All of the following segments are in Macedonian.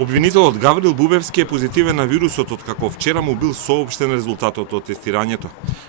Обвинителот Гаврил Бубевски е позитивен на вирусот откако вчера му бил соопштен резултатот од тестирањето.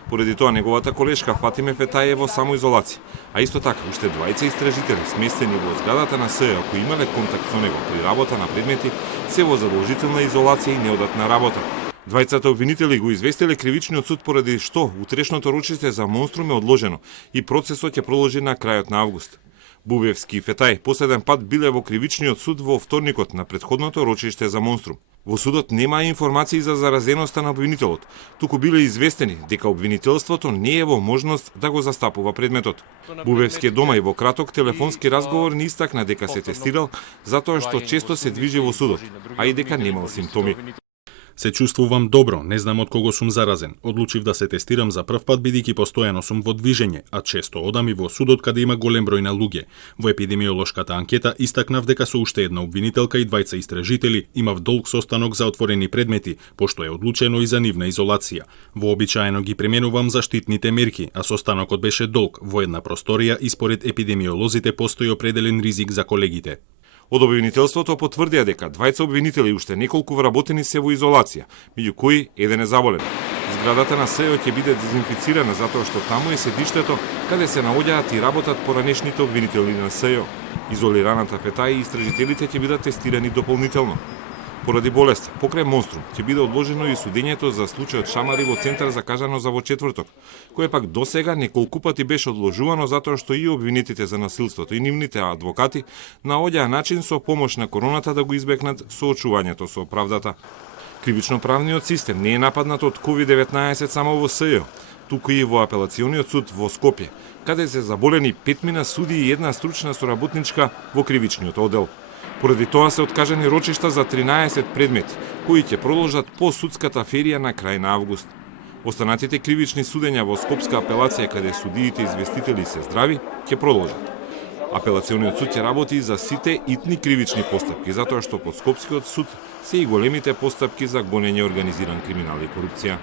Поради тоа неговата колешка Фатиме Фетај е во самоизолација, а исто така уште двајца истражители сместени во зградата на СЈО кои имале контакт со него при работа на предмети се во задолжителна изолација и неодат на работа. Двајцата обвинители го известиле кривичниот суд поради што утрешното рочиште за Монструм е одложено и процесот ќе продолжи на крајот на август. Бубевски и Фетај последен пат биле во кривичниот суд во вторникот на претходното рочиште за Монструм. Во судот нема информации за заразеноста на обвинителот, туку биле известени дека обвинителството не е во можност да го застапува предметот. Бубевски дома и во краток телефонски разговор не истакна дека се тестирал затоа што често се движи во судот, а и дека немал симптоми. Се чувствувам добро, не знам од кого сум заразен. Одлучив да се тестирам за прв пат бидејќи постојано сум во движење, а често одам и во судот каде има голем број на луѓе. Во епидемиолошката анкета истакнав дека со уште една обвинителка и двајца истражители имав долг состанок за отворени предмети, пошто е одлучено и за нивна изолација. Вообичаено ги применувам заштитните мерки, а состанокот беше долг во една просторија и според епидемиолозите постои определен ризик за колегите. Од обвинителството потврдија дека двајца обвинители и уште неколку вработени се во изолација, меѓу кои еден е заболен. Зградата на СЈО ќе биде дезинфицирана затоа што таму е седиштето каде се наоѓаат и работат поранешните обвинители на СЈО. Изолираната Фетај и истражителите ќе бидат тестирани дополнително. Поради болест, покрај Монструм, ќе биде одложено и судењето за случајот Шамари во Центар закажано за во четврток, кое пак досега неколку пати беше одложувано затоа што и обвинетите за насилството и нивните адвокати наоѓаа начин со помош на короната да го избегнат соочувањето со правдата. Кривично-правниот систем не е нападнат од COVID-19 само во СЈО, туку и во апелациониот суд во Скопје, каде се заболени 5 суди и една стручна соработничка во кривичниот оддел. Поради тоа се откажани рочишта за 13 предмети, кои ќе продолжат по судската ферија на крај на август. Останатите кривични судења во Скопска апелација, каде судиите известители се здрави, ќе продолжат. Апелациониот суд ќе работи за сите итни кривични постапки, затоа што под Скопскиот суд се и големите постапки за гонење организиран криминал и корупција.